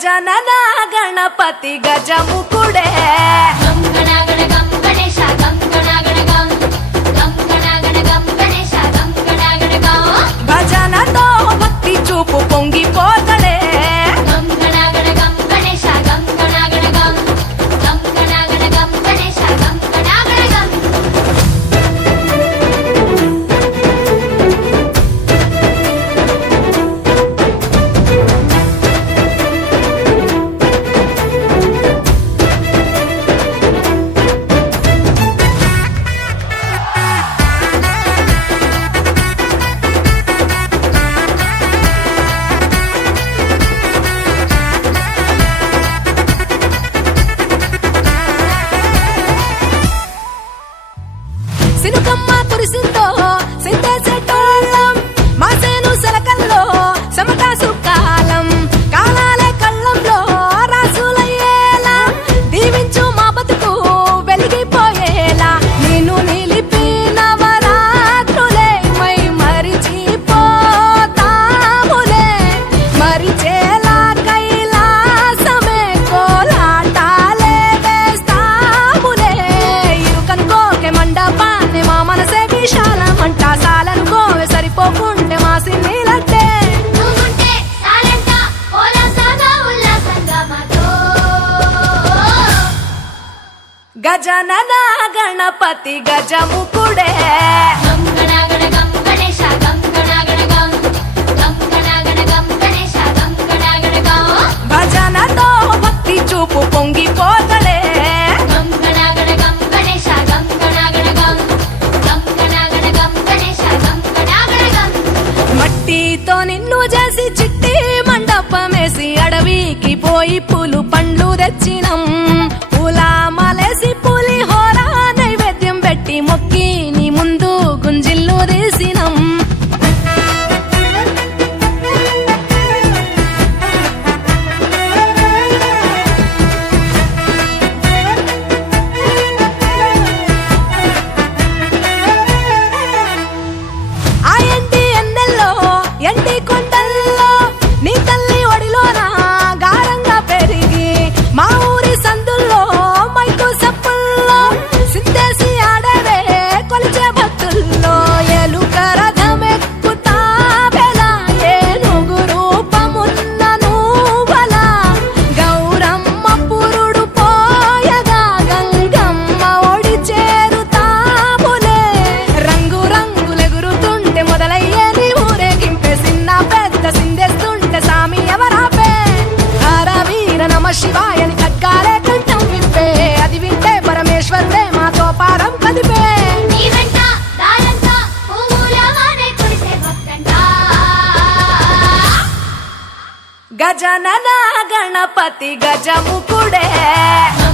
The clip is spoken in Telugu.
గజనన గణపతి గజముకుడే గం గణగణ గం గణేశ గం గణగణ గం గం గణగణ గం గణేశ గం గణగణ గం భజనతో భక్తి చూపు పొంగిపోతడే గం గణగణ గం గణేశ గం గణగణ గం గం గణగణ గం గణేశ గం గణగణ గం సినుకమ్మ కురిసిందో సిందేసేటోళ్ళం మాసేను సలకల్లో సమటాసు కాలం కాలాలే కళ్ళంలో రాసులయ్యేలా దీవించు మా బతుకు వెలిగిపోయేలా నేను నిలిపిన వరాత్రులే మై మరిచిపోతాములే మరిచేలా కైలాసమే కోలాటాలే వేస్తాములే ఇరుకనుకోకే మండపాన్ని మా మనసే విశాలమంట సాలనుకోవే సరిపోకుంటే మా సిన్నీలట్టే నువ్వుంటే సాలంట ఓలాసగా ఉల్లాసంగా మాతో గజనన గణపతి గజముకుడే గం గణగణ గం గణేశ గం గణగణ గం గం గణగణ గం గణేశ గం గణగణ గం భజనతో భక్తి చూపు పొంగిపోతడే గం గణగణ గం గణేశ గం గణగణ గం గం గణగణ గం గణేశ గం గణగణ గం మట్టితో నిన్ను చేసి చిట్టి మండపమేసి అడవికి పోయి పూలు పండ్లు తెచ్చినం పూల మాలేసి పూలి హోర నైవేద్యం పెట్టి మొక్కి నీ ముందు గుంజిల్లు తీసినం ఆ ఎంటి ఎన్నెల్లో ఎంటి కొండల్లో నీ తల్లి ఒడిలోన గారంగా పెరిగి మా ఊరి సందుల్లో మైకు సప్పుల్లో సిందేసి ఆడవే కొలిచే భక్తుల్లో ఎలుక రథమెక్కుతావెలా ఏనుగు రూపమున్న నువ్వలా గౌరమ్మ పురుడు పోయగా గంగమ్మ ఒడి చేరుతాములే రంగు రంగులెగురుతుంటే మొదలయ్యేది ఊరేగింపే చిన్న పెద్ద సిందేస్తుంటే సామి ఎవరాపే హర వీర నమ శివాయని ఖడ్గాలే కంఠం విప్పే అది వింటే పరమేశ్వరుడే మాతో పారం కదిపే నీ వెంట దారంతా పువ్వుల వానే కురిసే భక్తంట గజనన గణపతి గజముకుడే గం